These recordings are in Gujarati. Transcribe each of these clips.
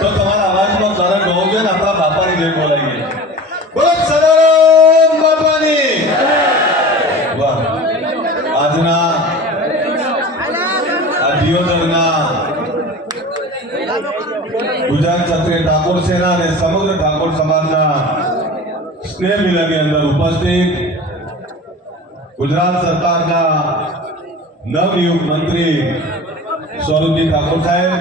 તો તમારા ગુજરાત ક્ષત્રિય ઠાકોર સેના અને સમગ્ર ઠાકોર સમાજના સ્નેહ મિલનની અંદર ઉપસ્થિત ગુજરાત સરકારના નવનિયુક્ત મંત્રી સ્વરૂપજી ઠાકોર સાહેબ.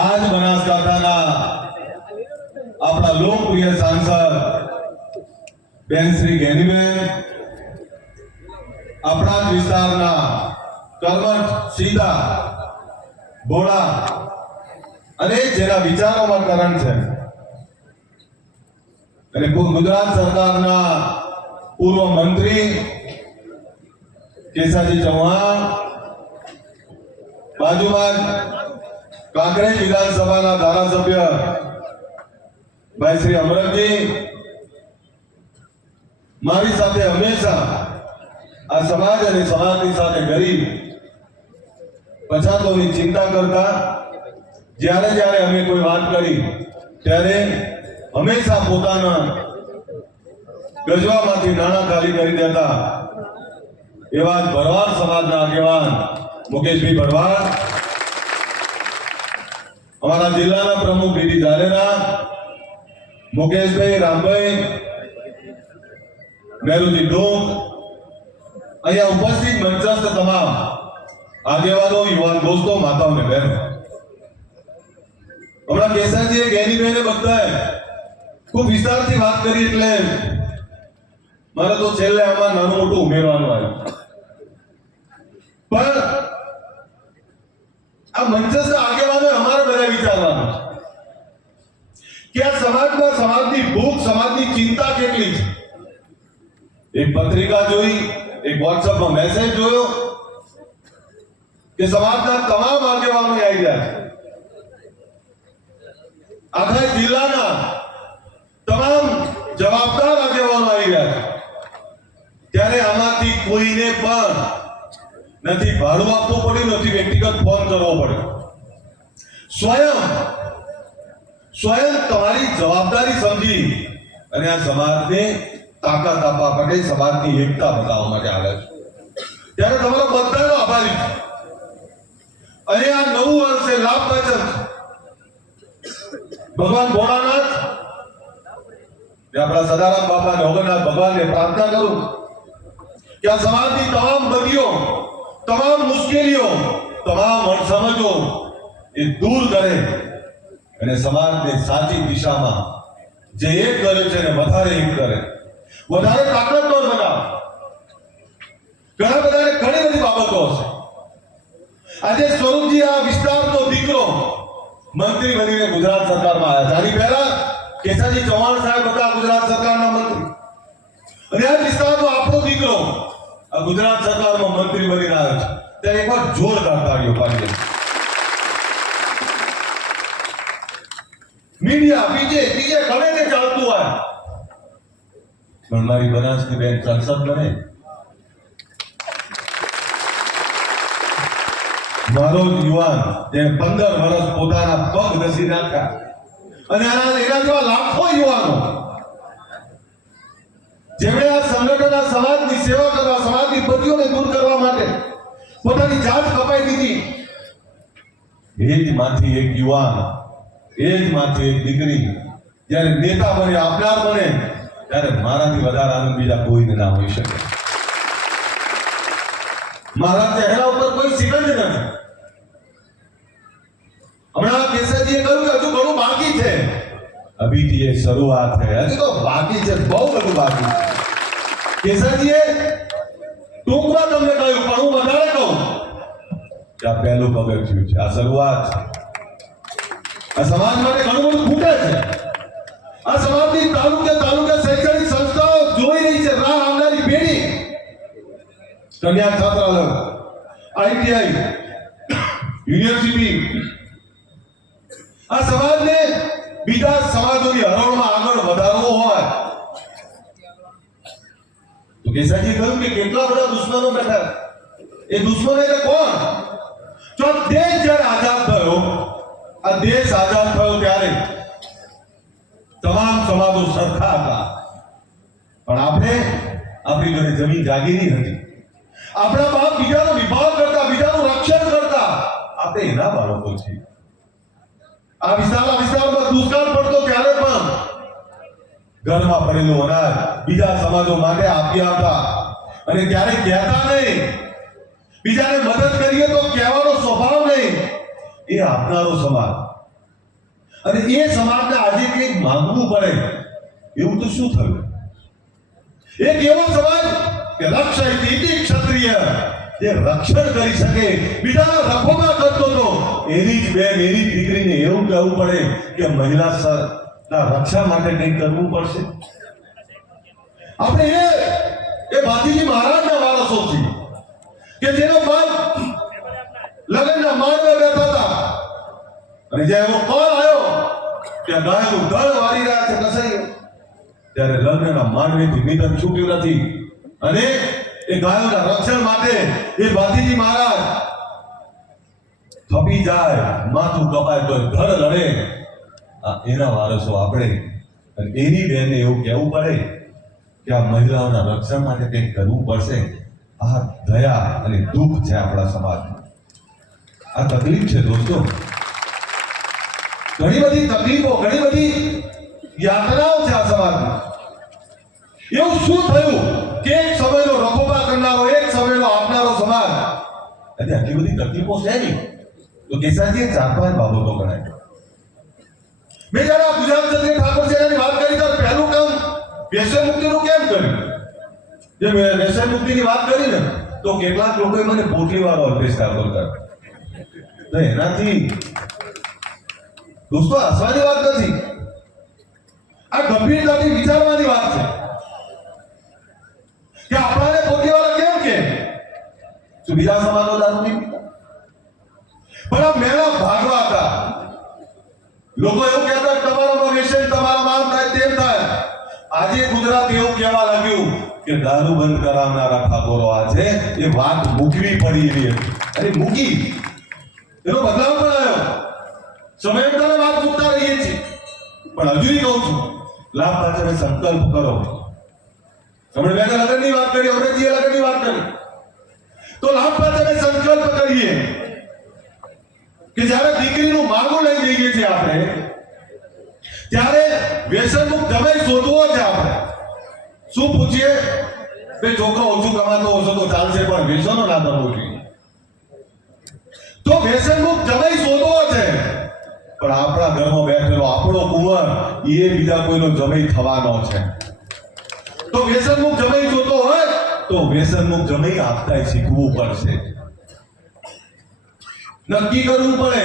આજ બનાસકાંઠાના આપણા લોકપ્રિય સાંસદ બેન શ્રી ગેનીબેન, આપણા વિસ્તારના કર્મઠ સીધા ભોળા, અને જેના વિચારોમાં કરણ છે. અને પૂ- ગુજરાત સરકારના પૂર્વ મંત્રી કેસાજી ચૌહાણ બાજુમાં જ કાંકરેજ વિધાનસભાના ધારાસભ્ય ભાઈ શ્રી અમરતજી, મારી સાથે હંમેશા આ સમાજ અને સમાજની સાથે ગરીબ, પછાતોની ચિંતા કરતા જ્યારે જ્યારે અમે કોઈ વાત કરી, ત્યારે હંમેશા પોતાના ગજવામાંથી નાણાં ખાલી કરી દેતા. એવા ભરવાડ સમાજના આગેવાન મુકેશભાઈ ભરવાડ. અમારા જિલ્લાના પ્રમુખ ડીડી ધારેરા મુકેશભાઈ રામભાઈ મેરુજી ડોંગ, અહીંયા ઉપસ્થિત મંચસ્થ તમામ આગેવાનો, યુવાન દોસ્તો માતાઓને બહેનો. હમણાં કેસાજીએ ગેનીબેને બધાએ ખૂબ વિસ્તારથી વાત કરી એટલે મારે તો છેલ્લે આમાં નાનું મોટું ઉમેરવાનું આવ્યું પણ આ મંચસ્થ આગેવાનો અમારે બધા વિચારવાનું કે આ સમાજમાં સમાજની ભૂખ, સમાજની ચિંતા કેટલી છે? એક પત્રિકા જોઈ, એક વોટ્સઅપમાં મેસેજ જોયો કે સમાજના તમામ આગેવાનો આવી ગયા છે. આખા જિલ્લાના તમામ જવાબદાર આગેવાનો આવી ગયા ત્યારે આમાંથી કોઈને પણ નથી ભાડું આપવું પડ્યું, નથી વ્યક્તિગત ફોન કરવો પડ્યો. સ્વયં સ્વયં તમારી જવાબદારી સમજી અને આ સમાજને તાકાત આપવા માટે સમાજની એકતા બતાવવા માટે આવે છે. ત્યારે તમારો બધાનો આભારી છું. અને આ નવું વર્ષે લાભ બચત ભગવાન ભોળાનાથ આપણા સદારામ બાપા ને ઓગણનાથ ભગવાનને પ્રાર્થના કરું કે આ સમાજની તમામ બદીઓ તમામ મુશ્કેલીઓ, તમામ અણસમજો એ દૂર કરે અને સમાજને સાચી દિશામાં જે એક કરે છે એને વધારે એક કરે. વધારે તાકાતવર બનાવે. ઘણા બધાને ઘણી બધી બાબતો હશે. આજે સ્વરૂપજી આ વિસ્તારનો દીકરો મંત્રી બનીને ગુજરાત સરકારમાં આવ્યા છે પહેલા કેસાજી ચૌહાણ સાહેબ હતા ગુજરાત સરકારના મંત્રી અને આ વિસ્તારનો આપણો દીકરો આ ગુજરાત સરકારમાં મંત્રી બનીને આવ્યો છે ત્યારે એકવાર જોરદાર તાળીઓ પાડી દે મીડિયા બીજે બીજે ગમે તે ચાલતું હોય પણ મારી બનાસની બેન સંસદ બને મારો જ યુવાન જે પંદર વર્ષ પોતાના પગ ઘસી નાખ્યા અને એના જેવા લાખો યુવાનો જેમણે આ સંગઠન આ સમાજની સેવા કરવા, સમાજની બદીઓને દૂર કરવા માટે પોતાની જાત કપાઈ દીધી. એ માંથી એક યુવાન એ માંથી એક દીકરી, જ્યારે નેતા બને, આપનાર બને, ત્યારે મારાથી વધારે આનંદ બીજા કોઈને ના હોઈ શકે. મારા ચહેરા ઉપર કોઈ સિકંજ નથી. હમણાં કેસરજીએ કહ્યું કે હજુ ઘણું બાકી છે. અભી એ શરૂઆત છે હજુ તો બાકી છે બહુ બધું બાકી છે. કેસરજીએ ટૂંકમાં તમને કહ્યું પણ હું વધારે કહું. કે આ પહેલું પગથિયું છે. આ શરૂઆત છે. આ સમાજ માટે ઘણું બધું ખૂટે છે. આ સમાજની તાલુકે તાલુકે શૈક્ષણિક સંસ્થાઓ જોઈ રહી છે રાહ આવનારી પેઢી. કન્યા છાત્રાલય આઈટીઆઈ યુનિવર્સિટી આ સમાજને બીજા સમાજોની હરોળમાં આગળ વધારવો હોય. તો કેસાજી કહ્યું કે કેટલા બધા દુશ્મનો બેઠા? એ દુશ્મનો એટલે કોણ? જો દેશ જ્યારે આઝાદ થયો, આ દેશ આઝાદ થયો ત્યારે તમામ સમાજો સરખા હતા. પણ આપણે આપણી જોડે જમીન જાગી જાગીરી હતી. આપણા બાપ બીજાનો વિભાવ કરતા, બીજાનું રક્ષણ કરતા, આપણે એના બાળકો છીએ. આ વિશાળ વિસ્તારમાં દુષ્કાળ પડતો ત્યારે પણ ઘરમાં પડેલું અનાજ બીજા સમાજો માટે આપી હતા અને ક્યારે કહેતા નહીં. બીજાને મદદ કરીએ તો કહેવાનો સ્વભાવ નહીં. એ આપનારો સમાજ. અને એ સમાજને આજે કંઈક માંગવું પડે. એવું તો શું થયું? એક એવો સમાજ કે રક્ષ ક્ષત્રિય જે રક્ષણ કરી શકે, બીજાના રખોમાં કરતો તો એની જ બેન, એની દીકરીને એવું કહેવું પડે કે મહિલા સર ના રક્ષા માટે કંઈક કરવું પડશે. આપણે એ એ ભાતીજી મહારાજના વારસો છીએ કે જેનો બાપ લગ્નના માંડવે બેઠા હતા. અને જ્યાં એવો કોલ આવ્યો કે ગાયનું દળ વાળી રહ્યા છે કસાઈ ત્યારે લગ્નના માંડવેથી નિધન છૂટ્યું નથી. અને એ ગાયોના રક્ષણ માટે એ ભાતીજી મહારાજ થપી જાય, માથું કપાય તો ધડ લડે. એના વારસો આપણે, અને એની બેને એવું કહેવું પડે કે આ મહિલાઓના રક્ષણ માટે કંઈક કરવું પડશે. આ દયા અને દુઃખ છે આપણા સમાજમાં. આ તકલીફ છે દોસ્તો. ઘણી બધી તકલીફો, ઘણી બધી યાતનાઓ છે આ સમાજમાં. એવું શું થયું? કે સમયનો રખોપા કરનારો, એક સમયનો આપનારો સમાજ. એટલે આટલી બધી તકલીફો છે નહીં. તો કેસાજીએ ચાર પાંચ બાબતો ગણાય મેં જયારે આ ગુજરાત ક્ષત્રિય ઠાકોર સેનાની વાત કરી તો પહેલું કામ વ્યસન મુક્તિનું કેમ કર્યું? જે વ્યસન મુક્તિની વાત કરી ને, તો કેટલાક લોકોએ મને પોટલી વાળો અલ્પેશ ઠાકોર કર્યો. તો એનાથી દોસ્તો, હસવાની વાત નથી. આ ગંભીરતાથી વિચારવાની વાત છે. કે આપણાને પોતીવાળા કેમ કે? સુવિધા સમાજો દારૂ નહીં પીતા? પણ આ મેળા ભાગવા હતા. લોકો એવું કહેતા તમારો તમારામાં તમારો આમ થાય, તેમ થાય. આજે ગુજરાત એવું કહેવા લાગ્યું કે દારૂ બંધ કરાવનારા ઠાકોરો આજે એ વાત મૂકવી પડી એવી અરે મૂકી. એનો બદલાવ પણ આવ્યો. સમયાંતરે વાત મૂકતા રહીએ છીએ. પણ હજુ કહું છું, લાભ પાછળ સંકલ્પ કરો. આપણે બેન લગનની વાત કરી અમરેજીએ લગનની વાત કરી તો લાભ તમે સંકલ્પ કરીએ કે જ્યારે દીકરીનું માગું લઈ જઈએ છીએ આપણે, ત્યારે વ્યસનમુક્ત મુક્ત શોધવો છે આપણે. શું પૂછીએ? બે છોકરો ઓછું કમાતો હશે તો ચાલશે, પણ વ્યસનો ના કરવો જોઈએ. તો વ્યસનમુક્ત મુક્ત જમાઈ શોધવો છે. પણ આપણા ઘરમાં બેઠેલો આપણો કુંવર એ બીજા કોઈનો જમાઈ થવાનો છે. તો વ્યસનમુક્ત જમાઈ જોતો હોય તો વ્યસનમુક્ત જમાઈ આપતા શીખવું પડશે. નક્કી કરવું પડે.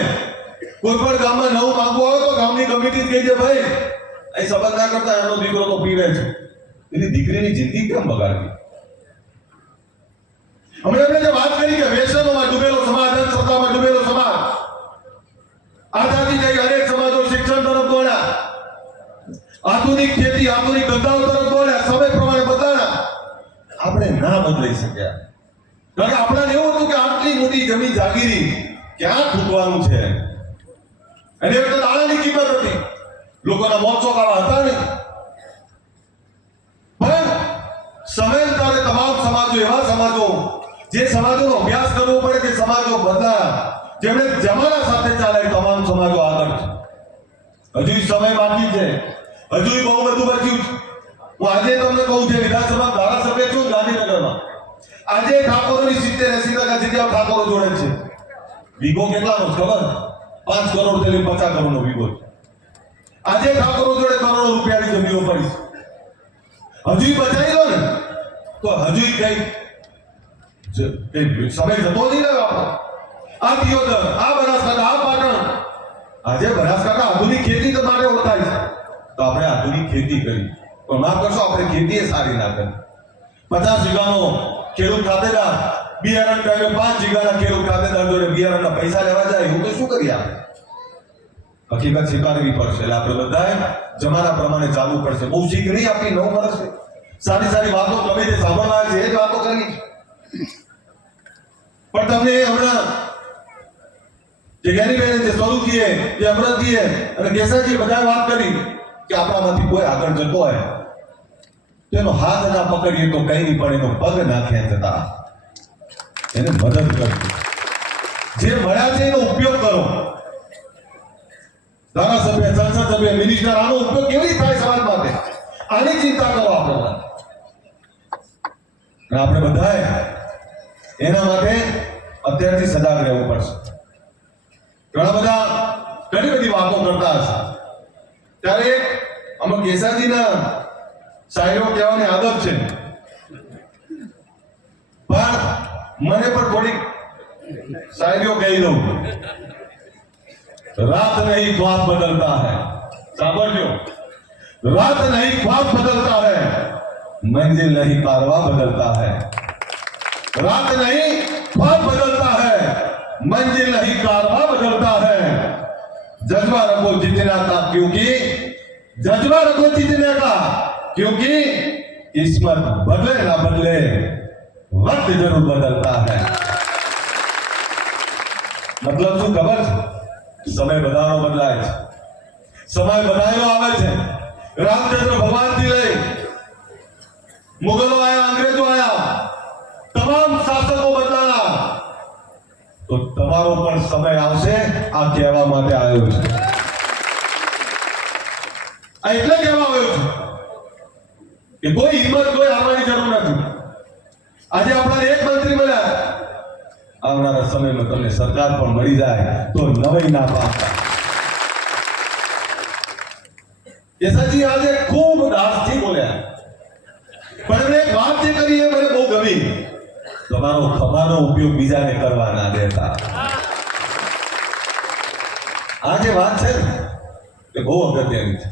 કોઈ પણ ગામમાં નવું માંગવું આવે તો ગામની કમિટી કહી દે, ભાઈ, અહીં સંબંધ ના કરતા? એનો દીકરો તો પીવે છે. એની દીકરીની જિંદગી કેમ બગાડવી? હમણાં આપણે જે વાત કરી કે વ્યસનોમાં ડૂબેલો સમાજ, અંધશ્રદ્ધામાં ડૂબેલો સમાજ, આઝાદી જઈ અનેક સમાજો આધુનિક ખેતી આધુનિક ધંધાઓ તરફ દોડ્યા સમય પ્રમાણે બદલાયા આપણે ના બદલાઈ શક્યા. કારણ કે આપણાને એવું હતું કે આટલી મોટી જમીન જાગીરી ક્યાં ખૂટવાનું છે? અને એ વખતે દાણાની કિંમત હતી. લોકોના મોત ચોકાવા હતા નહીં. પણ સમયાંતરે તમામ સમાજો, એવા સમાજો, જે સમાજોનો અભ્યાસ કરવો પડે તે સમાજો બધા, જેમણે જમાના સાથે ચાલે તમામ સમાજો આગળ છે. હજુ સમય બાકી છે. હજુ બહુ બધું બચ્યું હું આજે તમને કહું છું, વિધાનસભા ધારાસભ્ય છું, ગાંધીનગરમાં. આજે ઠાકોરની સિત્તેર એસી ટકા જગ્યા ઠાકોરો જોડે છે. વીગો કેટલાનો ખબર? પાંચ કરોડથી પચાસ કરોડ નો વીઘો આજે ઠાકોરો જોડે કરોડો રૂપિયાની જમીનો પડી હજુ બચાવી લો ને, તો હજુ કઈ સમય જતો નહીં ને આપણો. આ દિયોદર, આ બનાસકાંઠા, આ પાટણ. આજે બનાસકાંઠા આધુનિક ખેતી તમારે ઓળખાય છે. તો આપણે આધુનિક ખેતી કરી. તો માફ કરશો, આપણે ખેતી સારી ના કરી. પચાસ વીઘાનો ખેડૂત ખાતેદાર, બિયારણ ટાઈમે પાંચ વીઘાના ખેડૂત ખાતેદાર જોડે બિયારણના પૈસા લેવા જાય હું તો શું કરી આપણે? હકીકત સ્વીકારવી પડશે. એટલે આપણે બધાએ જમાના પ્રમાણે ચાલવું પડશે. બહુ શીઘ્ર આપણી નવ વર્ષે. સારી સારી વાતો ગમે તે સાંભળવા છે, એ જ વાતો કરી. પણ તમને હમણાં જે જ્ઞાનીબેન જે સ્વરૂપજીએ જે અમરતજીએ અને કેસાજીએ બધા વાત કરી. કે આપણામાંથી કોઈ આગળ જતો હોય. એનો હાથ ના પકડીએ તો કઈ નહીં, પણ એનો પગ ના ખેંચતા. એને મદદ કરવી. જે મળ્યા છે એનો ઉપયોગ કરો. ધારાસભ્ય સંસદ સભ્ય મિનિસ્ટર આનો ઉપયોગ કેવી થાય સમાજ માટે? આની ચિંતા કરો આપણે. આપણે બધાએ એના માટે અત્યારથી સજાગ રહેવું પડશે. ઘણા બધા ઘણી બધી વાતો કરતા હશે. ત્યારે એક અમુક કેસાજીના શાયરો કહેવાની આદત છે પણ મને પણ થોડીક શાયરીઓ કહી દઉં रात नहीं ख्वाब बदलता है सामर्थ्य रात नहीं ख्वाब बदलता है मंजिल नहीं कारवा बदलता है रात नहीं ख्वाब बदलता है मंजिल नहीं कारवा बदलता है जज्बा रखो जीतने का क्योंकि जज्बा रखो जीतने का क्योंकि किस्मत बदले ना बदले वक्त जरूर बदलता है મતલબ શું ખબર છે સમય બધાનો બદલાય છે સમય બધાનો આવે છે રામચંદ્ર ભગવાનથી લઈ મુગલો આયા અંગ્રેજો આયા તમામ શાસકો બદલાયા તો તમારો પણ સમય આવશે. આ કહેવા માટે આવ્યો છે. આ એટલે કહેવા આવ્યો છું કે કોઈ હિંમત, કોઈ આવવાની જરૂર નથી. આજે આપણા એક મંત્રી મળ્યા. આવનારા સમયમાં તમને સરકાર પણ મળી જાય તો નવાઈ ના પામતા કેસાજી આજે ખૂબ દાસથી બોલ્યા પણ એમણે એક વાત જે કરી એ મને બહુ ગમી તમારો ખભાનો ઉપયોગ બીજાને કરવા ના દેતા આ જે વાત છે ને, એ બહુ અગત્યની છે.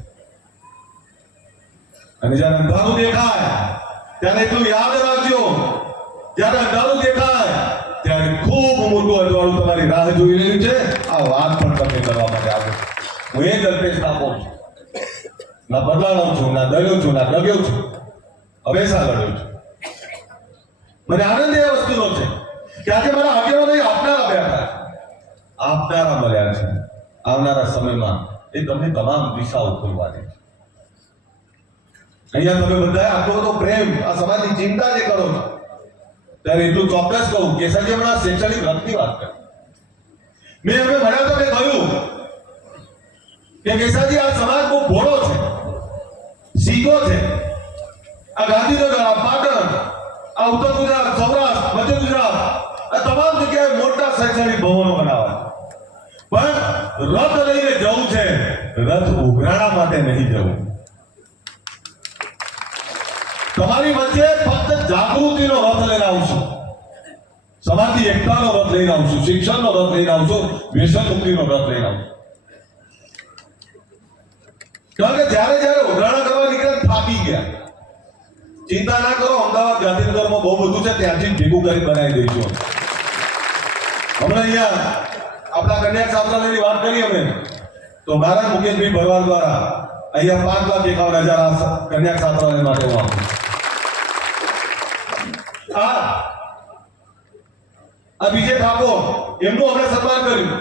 અને જ્યારે અંધારું દેખાય, ત્યારે એટલું યાદ રાખજો, જ્યારે અંધારું દેખાય, ત્યારે ખૂબ મોટું અજવાળું તમારી રાહ જોઈ રહ્યું છે. આ વાત પણ તમને કરવા માટે આવું હું એ જ અલ્પેશ આપો છું. ના બદલાણો છું, ના દળ્યો છું, ના ડગ્યો છું. હંમેશા લડ્યો છું. મને આનંદ એ વસ્તુનો છે કે આજે મારા આગેવાનો આપનારા બેઠા છે આપનારા મળ્યા છે. આવનારા સમયમાં એ તમને તમામ દિશાઓ ખોલવાની છે. અહીંયા તમે બધાએ આટલો બધો પ્રેમ, આ સમાજની ચિંતા જે કરો છો, ત્યારે એટલું ચોક્કસ કહું કે સાહેબ હમણાં શૈક્ષણિક રથની વાત કરી. મેં હવે મળ્યા તો મેં કહ્યું કે કેસાજી આ સમાજ બહુ ભોળો છે, સીધો છે. આ ગાંધીનગર, આ પાટણ આ ઉત્તર ગુજરાત, સૌરાષ્ટ્ર, મધ્ય ગુજરાત. આ તમામ જગ્યાએ મોટા શૈક્ષણિક ભવનો બનાવવા પણ રથ લઈને જવું છે, રથ ઉઘરાણા માટે નહીં જવું. તમારી વચ્ચે ફક્ત જાગૃતિનો રથ લઈને આવશું સમાજની એકતાનો રથ લઈને આવશું શિક્ષણનો રથ લઈને આવશું વ્યસન મુક્તિનો રથ લઈને આવશું કારણ કે જ્યારે જ્યારે ઉઘરાણા કરવા નીકળ્યા, થાકી ગયા. ચિંતા ના કરો, અમદાવાદ ગાંધીનગરમાં બહુ બધું છે, ત્યાંથી ભેગું કરી બનાવી દઈશું. હમણાં અહીંયા આપણા કન્યા છાત્રાલયની વાત કરી અમે. તો મહારાજ મુકેશભાઈ ભરવાડ દ્વારા અહીંયા પાંચ લાખ એકાવન હજાર કન્યા છાત્રાલય માટે હું. આપું આ વિજય ઠાકોર, એમનું અમે સન્માન કર્યું.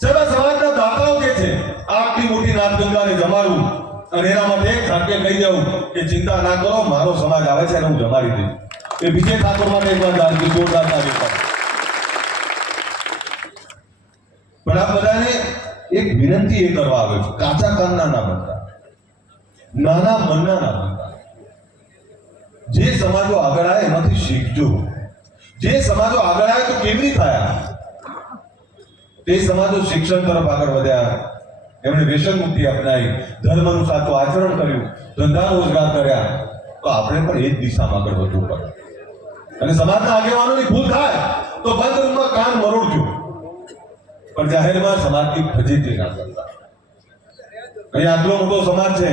ચલો સમાજના દાતાઓ કે છે? આટલી મોટી નાથગંગાને જમાડવું અને એના માટે ઝાટકે કહી દઉં કે ચિંતા ના કરો, મારો સમાજ આવે છે અને હું જમાડી દઈશ. એ વિજય ઠાકોર માટે એક વાર દાનથી જોરદાર તારીફ. પણ આ બધાને એક વિનંતી એ કરવા આવ્યો છું, કાચા કાનના ના બનતા, નાના મનના ના બનતા. જે સમાજો આગળ આવે એમાંથી શીખજો. જે સમાજો આગળ આવે તો કેવી થયા? તે સમાજો શિક્ષણ તરફ આગળ વધ્યા. એમણે વ્યસન મુક્તિ અપનાવી, ધર્મનું સાચું આચરણ કર્યું ધંધા રોજગાર કર્યા. તો આપણે પણ એ જ દિશામાં આગળ વધવું પડે. અને સમાજના આગેવાનોની ભૂલ થાય, તો બંધ રૂમમાં કાન મરોડજો પણ જાહેરમાં સમાજની ફજીતી ના કરતા. અહીં આટલો મોટો સમાજ છે.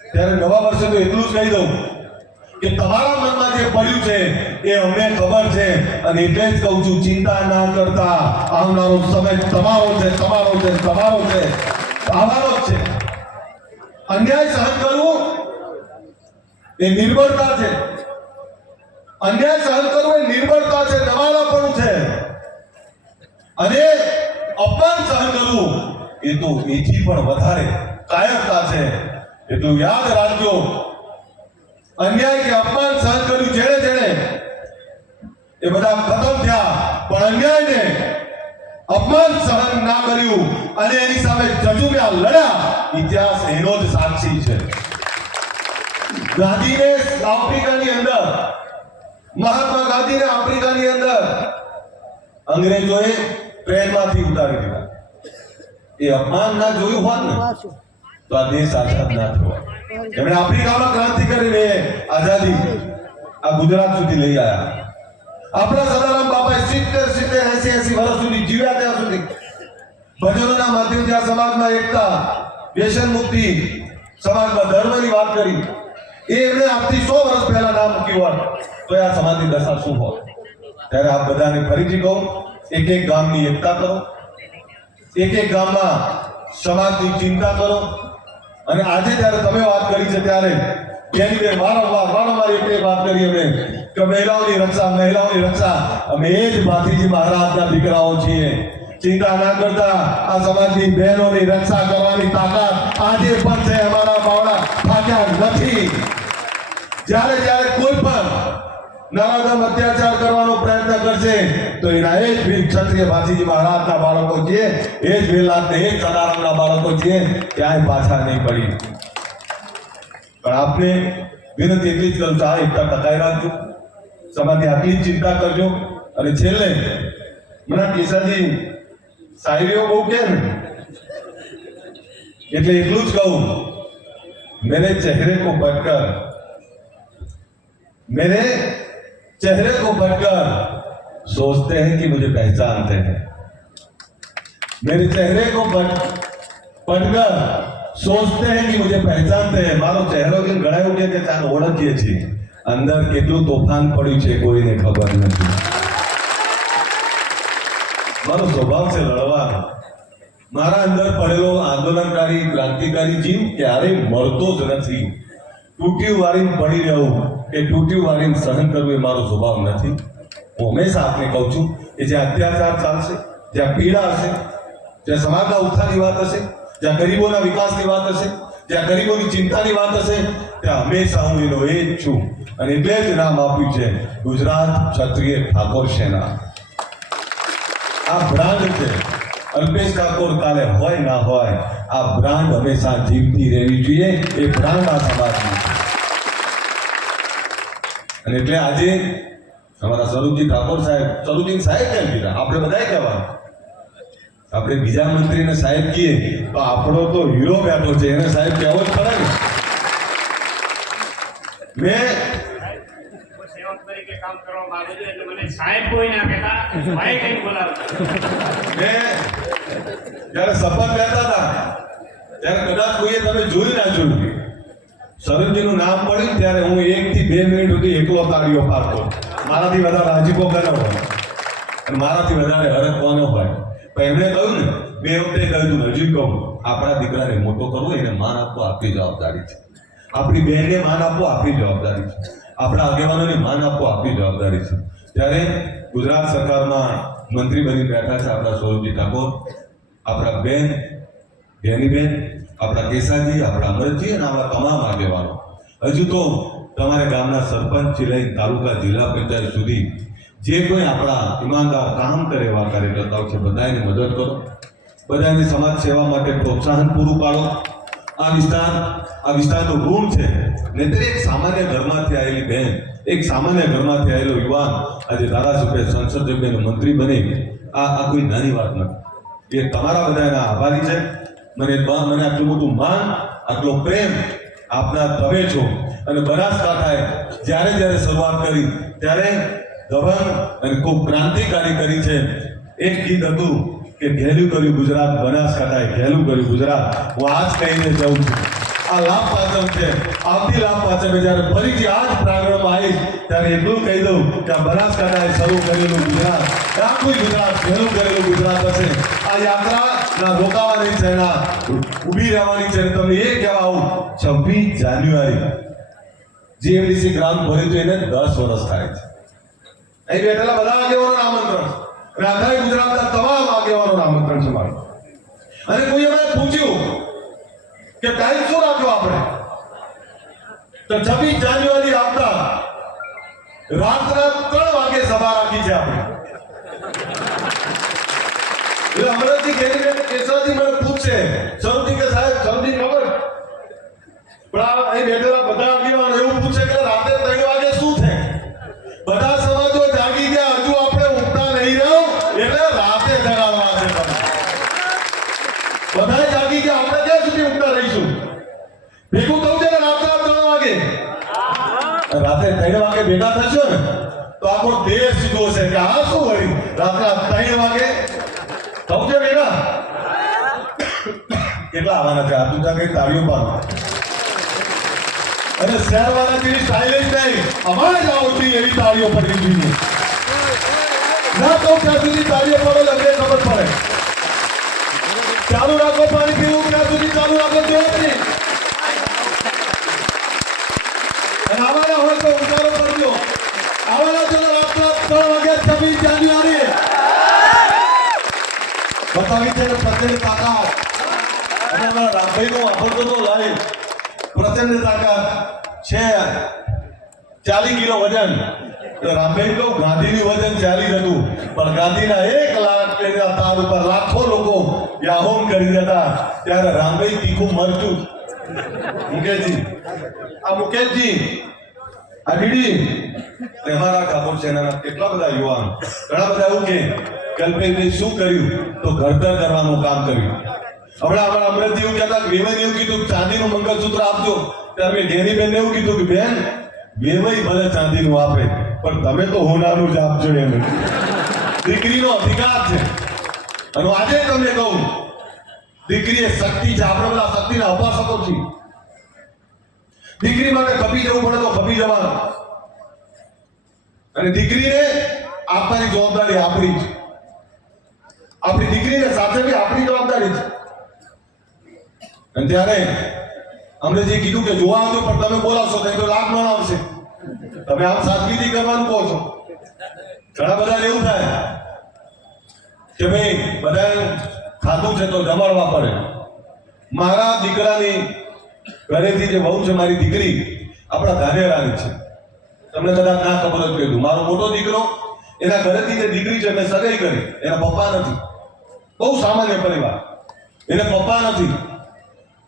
ત્યારે નવા વર્ષે તો એટલું જ કહી દઉં કે તમારા મનમાં જે પડ્યું છે, એ અમને ખબર છે. અને એટલે જ કહું છું, ચિંતા ના કરતા. આવનારો સમય તમારો છે તમારો છે તમારો છે. આવવાનો જ છે. અન્યાય સહન કરવું એ નિર્બળતા છે. અન્યાય સહન કરવું એ નિર્બળતા છે નવાલાપણું છે. અને અપમાન સહન કરવું એ તો એથી પણ વધારે કાયરતા છે. એટલું યાદ રાખજો. અન્યાય કે અપમાન સહન કર્યું જેણે જેણે, એ બધા ખતમ થયા. પણ અન્યાયને અપમાન સહન ના કર્યું અને એની સામે જજુમ્યા લડ્યા. ઇતિહાસ એનો જ સાક્ષી છે. ગાંધીને આફ્રિકાની અંદર, મહાત્મા ગાંધીને આફ્રિકાની અંદર અંગ્રેજોએ ટ્રેનમાંથી ઉતારી દીધા. એ અપમાન ના જોયું હોત ને, તો આ દેશ આઝાદ ના થયો. એમણે આફ્રિકામાં ક્રાંતિ કરીને આઝાદી આ ગુજરાત સુધી લઈ આવ્યા આપણા સદારામ બાપા સિત્તેર સિત્તેર, એસી એસી વર્ષ સુધી જીવ્યા ત્યાં સુધી. ભજનોના માધ્યમથી આ સમાજમાં એકતા, વ્યસન મુક્તિ, સમાજમાં ધર્મની વાત કરી. એ એમણે આજથી સો વર્ષ પહેલા નામ મૂક્યું હોત તો આ સમાજની દશા શું હોત ત્યારે આપ બધાને ફરીથી કહું, એક એક ગામની એકતા કરો. એક એક ગામમાં સમાજની ચિંતા કરો. અને આજે જ્યારે તમે વાત કરી છે ત્યારે જેની મેં વારંવાર વારંવાર એક વાત કરી અમે કે મહિલાઓની રક્ષા મહિલાઓની રક્ષા. અમે એ જ ભાતીજી મહારાજના દીકરાઓ છીએ. ચિંતા ના કરતા આ સમાજની બહેનોની રક્ષા કરવાની તાકાત આજે પણ છે અમારા બાવડા થાક્યા નથી. જ્યારે જ્યારે કોઈ પણ નરાધમ અત્યાચાર કરવાનો પ્રયત્ન કરશે, તો એના એ જ વીર ક્ષત્રિય ભાતીજી મહારાજના બાળકો છે, એ જ વેલાતને એ જ સદારામના બાળકો છે, ક્યાંય પાછા નહીં પડી. પણ આપને વિનંતી એટલી જ કરું છું, આ એકતા ટકાઈ રાખજો. સમાજની આટલી જ ચિંતા કરજો. અને છેલ્લે, મને કેસાજી શાયરીઓ બહુ કે ને એટલે એટલું જ કહું, મેરે ચહેરે કો પટકર मेरे चेहरे को पढ़कर सोचते हैं कि मुझे पहचानते हैं मेरे चेहरे को पढ़ पढ़कर सोचते हैं कि मुझे पहचानते हैं મારો ચહેરો કે ગળાયું કે કે ચાલ ઓળખીએ છીએ અંદર કેટલું તોફાન પડ્યું છે કોઈને ખબર નથી મારો સ્વભાવ છે લડવાનો મારા અંદર પડેલો આંદોલનકારી ક્રાંતિકારી જીવ ક્યારેય મળતો જ નથી તૂટ્યું વારીને પડી રહેવું કે તૂટ્યું વાળીને સહન કરવું એ મારો સ્વભાવ નથી. હું હંમેશા આપને કહું છું કે જ્યાં અત્યાચાર ચાલશે, જ્યાં પીડા હશે, જ્યાં સમાજના ઉત્સાહની વાત હશે, જ્યાં ગરીબોના વિકાસની વાત હશે, જ્યાં ગરીબોની ચિંતાની વાત હશે, ત્યાં હંમેશા હું એનો એ જ છું. અને એટલે જ નામ આપ્યું છે ગુજરાત ક્ષત્રિય ઠાકોર સેના. આ બ્રાન્ડ છે. અલ્પેશ ઠાકોર કાલે હોય ના હોય, આ બ્રાન્ડ હંમેશા જીવતી રહેવી જોઈએ. એ બ્રાન્ડ આ સમાજની. અને એટલે આજે અમારા સ્વરૂપજી ઠાકોર સાહેબ સ્વરૂપજી સાહેબ કેમ કીધા? આપણે બધાએ કહેવાનું. આપણે બીજા મંત્રીને સાહેબ કહીએ, તો આપણો તો હીરો બેઠો છે. એને સાહેબ કહેવો જ પડે ને. મેં જયારે શપથ લેતા હતા, ત્યારે કદાચ કોઈએ તમે જોયું ના જોયું. સરોજજીનું નામ પડ્યું ત્યારે હું એક થી બે મિનિટ સુધી એકલો તાળીઓ પાડતો. મારાથી વધારે રાજીપો કર્યો હોય. અને મારાથી વધારે હરખ કોનો હોય. પણ એમણે કહ્યું ને બે વખતે કહ્યું હતું, હજી કહું આપણા દીકરાને મોટો કરવો એને માન આપવો આપણી જવાબદારી છે. આપણી બહેનને માન આપવો આપણી જવાબદારી છે. આપણા આગેવાનોને માન આપવો આપણી જવાબદારી છે. ત્યારે ગુજરાત સરકારમાં મંત્રી બની બેઠા છે આપણા સૌરભજી ઠાકોર. આપણા બેન બેનીબેન આપણા કેસાજી, આપણા અમરજી અને આવા તમામ આગેવાનો. હજુ તો તમારે ગામના સરપંચથી લઈને તાલુકા જિલ્લા પંચાયત સુધી જે કોઈ આપણા ઈમાનદાર કામ કરે એવા કાર્યકર્તાઓ છે, બધાને મદદ કરો. બધાની સમાજ સેવા માટે પ્રોત્સાહન પૂરું પાડો. આ વિસ્તાર, આ વિસ્તારનું ઋણ છે નહીંતર એક સામાન્ય ઘરમાંથી આવેલી બહેન એક સામાન્ય ઘરમાંથી આવેલો યુવાન આજે ધારાસભ્ય, સંસદ સભ્ય મંત્રી બને. આ આ કોઈ નાની વાત નથી. એ તમારા બધાના આભારી છે. મને બ- મને આટલું મોટું માન, આટલો પ્રેમ આપના તમે છો. અને બનાસકાંઠાએ જ્યારે જ્યારે શરૂઆત કરી, ત્યારે દબંગ અને ખૂબ ક્રાંતિકારી કરી છે. એક ગીત હતું કે ઘેલું કર્યું ગુજરાત બનાસકાંઠાએ ઘેલું કર્યું ગુજરાત. હું આજ કહીને જાઉં છું. આ લાભ પાચમ છે. આવતી લાભ પાચમે જ્યારે ફરીથી આ જ પ્રાંગણમાં આવીશ, ત્યારે એટલું કહી દઉં કે આ બનાસકાંઠાએ શરૂ કરેલું ગુજરાત આખું ગુજરાત, ઘેલું કરેલું ગુજરાત હશે. આ યાત્રા ના છે ના. ઊભી રહેવાની છે તમને એ કહેવા આવું, છવ્વીસ જાન્યુઆરી. જીએમડીસી ગ્રામ ભર્યું હતું એને દસ વર્ષ થાય છે. અહીં બેઠેલા બધા આગેવાનો આમંત્રણ. આખા ગુજરાતના તમામ આગેવાનો આમંત્રણ છે મારું. અને કોઈ મને પૂછ્યું કે ટાઈમ શું રાખ્યો આપણે? તો છવ્વીસ જાન્યુઆરી આપતા રાત્રે ત્રણ વાગે સભા રાખી છે આપણે. બધા રાતે ત્રણ વાગે છે? જાગી ગયા આપણે છે ક્યાં સુધી ઉઠતા રહીશું? ભેગું થવું છે ને રાતના ત્રણ વાગે? રાતે ત્રણ વાગે ભેગા થશો ને, તો આખો દેશ જોશે કે આ શું વળી રાતના ત્રણ વાગે થવું છે ભેગા કેટલા આવવાના છે? આ ત્યાં કઈ તાળીઓ પાડો. અને શહેરવાળા જેવી સ્ટાઇલ નહીં. અમારે જ આવો જોઈએ એવી તાળીઓ પડવી જોઈએ ના તો ત્યાં સુધી તાળીઓ પડો લગે ખબર પડે. ચાલુ રાખો પાણી પીવું ત્યાં સુધી ચાલુ રાખો તેવો જ નહીં. અને આવવાના હોય તો ઉતારો કરજો. આવવાના ચલો રાતના ત્રણ વાગ્યા છવ્વીસ જાન્યુઆરી બતાવી છે પ્રચંડ તાકાત અને અમારા રામભાઈનો વાપરતો તો લાઈવ પ્રચંડ તાકાત છે. ચાલી કિલો વજન. રામભાઈ કહું, ગાંધીનું વજન ચાલી હતું. પણ ગાંધીના એક લાખ તાર ઉપર લાખો લોકો વ્યાહોમ કરી દેતા. ત્યારે રામભાઈ તીખું મરતું. મુકેશજી. આ મુકેશજી. આ ડીડી. અમારા ઠાકોર સેનાના કેટલા બધા યુવાન. ઘણા બધા એવું કે કલ્પેશભાઈ શું કર્યું? તો ઘડતર કરવાનું કામ કર્યું. હમણાં અમારા અમરતજી એવું કહેતા કે વેવાઈને એવું કીધું ચાંદીનું મંગળસૂત્ર આપજો. ત્યારે મેં ઘેરીબેનને એવું કીધું કે, બેન વેવાઈ ભલે ચાંદીનું આપે, પણ તમે તો હોનારું જ આપજો એને દીકરીનો અધિકાર છે. અને આજે તમને કહું દીકરી એ શક્તિ છે. આપણે બધા શક્તિના ઉપાસકો છીએ. દીકરી માટે ખપી જવું પડે તો ખપી જવાનું. અને દીકરીને આપવાની જવાબદારી આપણી છે આપણી દીકરીને સાથે બી આપણી જવાબદારી છે અને ત્યારે અમને જે કીધું કે જોવા આવજો, પણ તમે બોલાવશો, તો એ તો લાભ ન આવશે. તમે આમ સાદગીથી કરવાનું કહો છો. ઘણા બધા એવું થાય કે ભાઈ બધા ખાધું છે તો જમાડવા પડે મારા દીકરાની ઘરેથી જે વહુ છે, મારી દીકરી, આપણા ધાનેરાની છે. તમને કદાચ ના ખબર જ કીધું મારો મોટો દીકરો, એના ઘરેથી જે દીકરી છે, મેં સગાઈ કરી. એના પપ્પા નથી. બહુ સામાન્ય પરિવાર. એને પપ્પા નથી.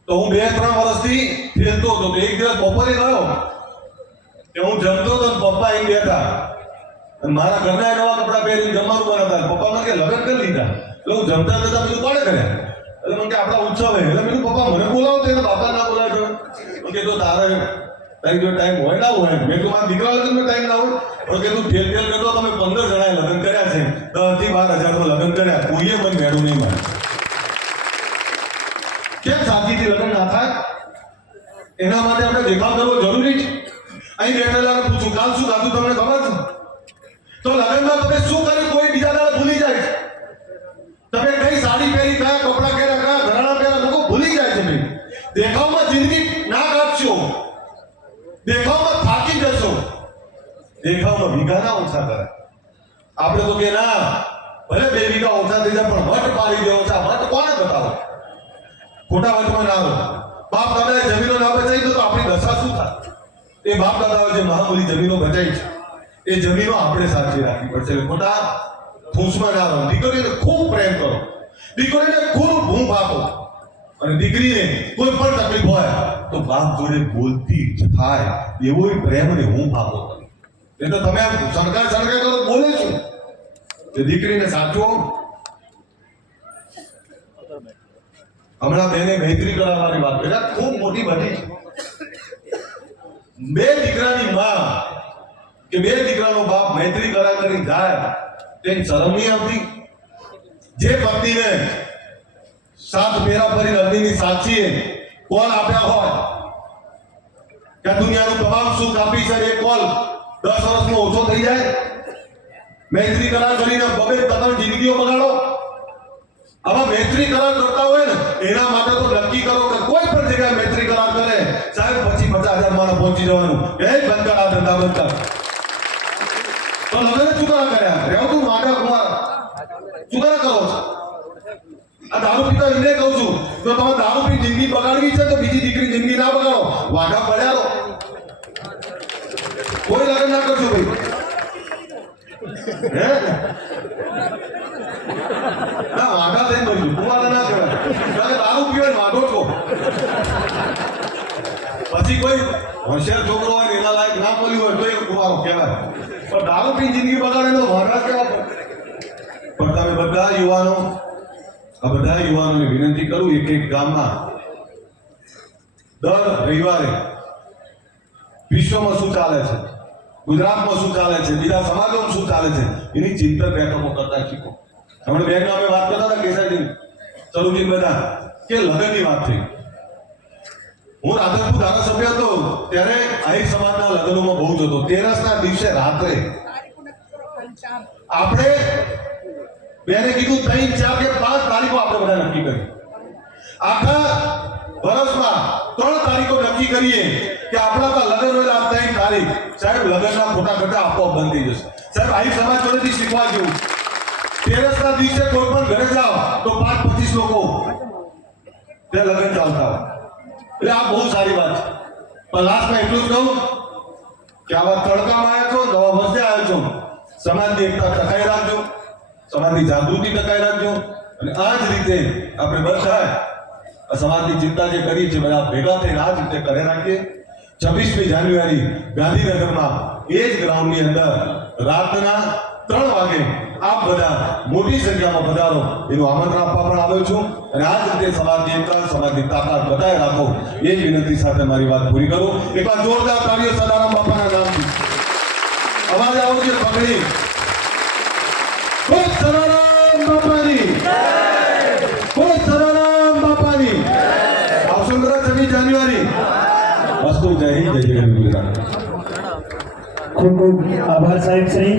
તો હું બે ત્રણ વર્ષથી ફેરતો હતો. એક દિવસ બપોરે ગયો કે હું જમતો હતો પપ્પા એમ બેઠા. મારા ઘરના નવા કપડા પહેરીને જમવાનું બનાવતા પપ્પા મને લગ્ન કરી લીધા. એટલે હું જમતા જતા બધું કોણે કર્યા એટલે મને કે, આપણા ઉત્સવ હે એટલે મેં પપ્પા, મને બોલાવો તો એના બાપા ના બોલાવ્યો તો. કે તો તારે તારી જો ટાઈમ હોય ના હોય. મેં તો મારા દીકરા લગ્ન ટાઈમ ના હોય. તો કે, તું ફેલ ફેલ કરતો તમે પંદર જણાએ લગ્ન કર્યા છે. દસથી બાર હજાર લગ્ન કર્યા. કોઈએ મને મેળવું નહીં મારે કેમ સાદગીથી લગ્ન ના થાય? એના માટે આપણે દેખાવ કરવો જરૂરી છે. અહીં બેઠેલા પૂછું, કાલ શું ખાધું તમને ખબર છે? તો લગ્નમાં તમે શું કર્યું? કોઈ બીજા દાડે ભૂલી જાય છે. તમે કઈ સાડી પહેરી, કયા કપડા પહેર્યા, કયા ઘરાણા પહેર્યા, લોકો ભૂલી જાય છે ભાઈ. દેખાવમાં જિંદગી ના કાપશો. દેખાવમાં થાકી જશો. દેખાવમાં વીઘા ના ઓછા કરે. આપણે તો કે ના, ભલે બે વીઘા ઓછા થઈ જાય, પણ વટ પાડી દેવો ઓછા વટ કોણ બતાવો ખોટા વચમાં ના આવે. બાપ દાદાએ જમીનો ના બચાવી તો આપણી દશા શું થાય? એ બાપ દાદાએ જે મહાબલી જમીનો બચાવી છે, એ જમીનો આપણે સાચવી રાખવી પડશે. ખોટા ફૂંસમાં ના રહો દીકરીને ખૂબ પ્રેમ કરો. દીકરીને ખૂબ ભૂખ આપો. અને દીકરીને કોઈ પણ તકલીફ હોય, તો બાપ જોડે બોલતી જ થાય. એવો પ્રેમ અને હૂંફ આપો. એ તો તમે સરકાર સરકાર કરો તો બોલે છો દીકરીને સાચવો હમણાં બેને મૈત્રી કરાવવાની વાત કરી. ખૂબ મોટી બની. છે બે દીકરાની માં કે બે દીકરાનો બાપ મૈત્રી કરા કરી જાય, તે શરમ નહીં આવતી. જે પત્નીને સાત ફેરા ફરી અગ્નિની સાક્ષીએ કોલ આપ્યા હોય? કે દુનિયાનું તમામ સુખ આપી છે એ કોલ દસ વર્ષનો ઓછો થઈ જાય? મૈત્રી કરાર કરીને બબે ત્રણ જિંદગીઓ બગાડો. આવા મૈત્રી કરાર કરતા હોય ને, એના માટે તો નક્કી કરો કે કોઈ પણ જગ્યાએ મૈત્રી કરાર કરે. સાહેબ, પછી પચાસ હજાર મારા પહોંચી જવાનું. એ બંધ આ ધંધા બંધ તો લગ્ન ચુકારા કર્યા? રહેવું તું માગા કુમાર. ચુકારા કરો છો? આ દારૂ પીતા એને કહું છું. તો તમે દારૂ પી જિંદગી બગાડવી છે, તો બીજી દીકરી જિંદગી ના બગાડો. વાઘા પડ્યા કોઈ લગ્ન ના કરજો ભાઈ. કહેવાય. કહેવાય. જિંદગી બગાડે તો વાઘા કહેવા પણ તમે બધા યુવાનો, આ બધા યુવાનોને વિનંતી કરું, એક એક ગામમાં દર રવિવારે વિશ્વમાં શું ચાલે છે? ગુજરાતમાં શું ચાલે છે? બીજા સમાજોમાં શું ચાલે છે? એની ચિંતન બેઠકો કરતા શીખો. હમણાં બેન અમે વાત કરતા હતા કેસાજી ચલુજી બધા, કે લગ્નની વાત થઈ. હું રાધનપુર ધારાસભ્ય હતો, ત્યારે આહિર સમાજના લગ્નોમાં બહુ જતો. તેરસના દિવસે રાત્રે આપણે બેને કીધું ત્રણ ચાર કે પાંચ તારીખો આપણે બધા નક્કી કરી. આખા વર્ષમાં ત્રણ તારીખો નક્કી કરીએ કે આપણા તો લગ્ન હોય તો આ ત્રણ તારીખ. સાહેબ, લગ્નના ખોટા ખોટા આપોઆપ બંધ થઈ જશે. સાહેબ આવી સમાજ જોડેથી શીખવા જેવું. તેરસના દિવસે કોઈ પણ ઘરે જાઓ તો પાંચ પચીસ લોકો ત્યાં લગ્ન ચાલતા હોય. એટલે આ બહુ સારી વાત છે. પણ લાસ્ટમાં એટલું જ કહું કે આવા તડકામાં આવ્યા છો નવા વર્ષે આવ્યો છો. સમાજની એકતા ટકાઈ રાખજો. સમાજની જાગૃતિ ટકાઈ રાખજો. અને આ જ રીતે આપણે બધા સમાજની ચિંતા જે કરી છે બધા ભેગા થઈને આ રીતે કરે રાખીએ. છવ્વીસમી જાન્યુઆરી ગાંધીનગરમાં એ જ ગ્રાઉન્ડની અંદર રાતના ત્રણ વાગે આપ બધા મોટી સંખ્યામાં પધારો એનું આમંત્રણ આપવા પણ આવ્યો છું. અને આ જ રીતે સમાજની એકતા સમાજની તાકાત બધાએ રાખો. એ જ વિનંતી સાથે મારી વાત પૂરી કરું. એકવાર જોરદાર તાળીઓ સદારામ બાપાના નામથી. અવાજ આવો છે પકડી. ખૂબ સદારામ બાપાની કોઈ સદારામ બાપાની આવશો ને બધા છવ્વીસ જાન્યુઆરી વસ્તુ જય હિન્દ જય જય ગુજરાત ખૂબ ખૂબ આભાર સાહેબ શ્રી.